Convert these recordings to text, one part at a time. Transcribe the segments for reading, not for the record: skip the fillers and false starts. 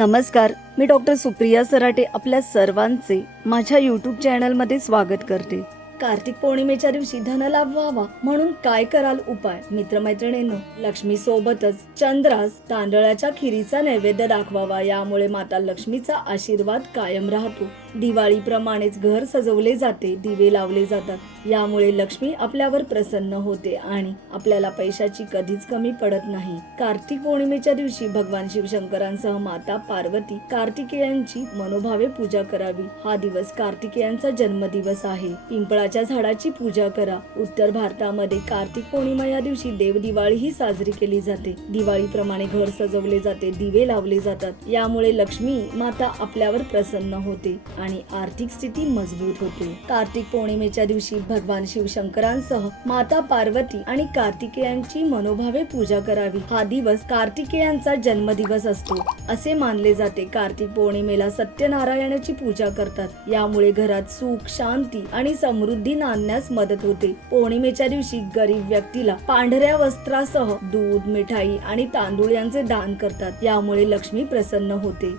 नमस्कार, मी डॉक्टर सुप्रिया सराटे आपल्या सर्वांचे माझ्या यूट्यूब चॅनलमध्ये स्वागत करते। कार्तिक पौर्णिमेच्या दिवशी धनलाभ व्हावा म्हणून काय कराल उपाय? मित्रमैत्रिणींनो, लक्ष्मी सोबतच चंद्रास तांदळाच्या खिरीचा नैवेद्य दाखवावा, यामुळे माता लक्ष्मीचा आशीर्वाद कायम राहतो। दिवाळीप्रमाणेच घर सजवले जाते, दिवे लावले जातात, यामुळे लक्ष्मी आपल्यावर प्रसन्न होते आणि आपल्याला पैशाची कधीच कमी पडत नाही। कार्तिक पौर्णिमेच्या दिवशी भगवान शिवशंकरांसह माता पार्वती कार्तिकेयांची मनोभावे पूजा करावी। हा दिवस कार्तिकेयांचा जन्मदिवस आहे। पिंपळाच्या झाडाची पूजा करा। उत्तर भारतामध्ये कार्तिक पौर्णिमा या दिवशी देव दिवाळी ही साजरी केली जाते। दिवाळीप्रमाणे घर सजवले जाते, दिवे लावले जातात, यामुळे लक्ष्मी माता आपल्यावर प्रसन्न होते आणि आर्थिक स्थिती मजबूत होते। कार्तिक पौर्णिमेच्या दिवशी भगवान शिवशंकरांसह माता पार्वती आणि कार्तिकेयांची मनोभावे पूजा करावी। हा दिवस कार्तिकेयांचा जन्मदिवस असतो असे मानले जाते। कार्तिक पौर्णिमेला सत्यनारायणाची पूजा करतात, यामुळे घरात सुख, शांती आणि समृद्धी नांदण्यास मदत होते। पौर्णिमेच्या दिवशी गरीब व्यक्तीला पांढऱ्या वस्त्रासह दूध, मिठाई आणि तांदूळ यांचे दान करतात, यामुळे लक्ष्मी प्रसन्न होते।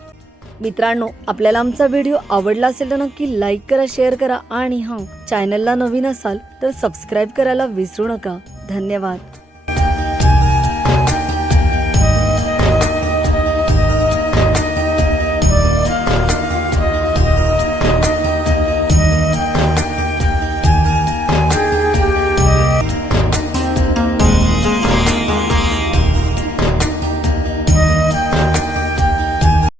मित्रांनो, आपल्याला आमचा व्हिडिओ आवडला असेल तर नक्की लाईक करा, शेअर करा आणि चॅनलला नवीन असाल तर सबस्क्राईब करायला विसरू नका। धन्यवाद।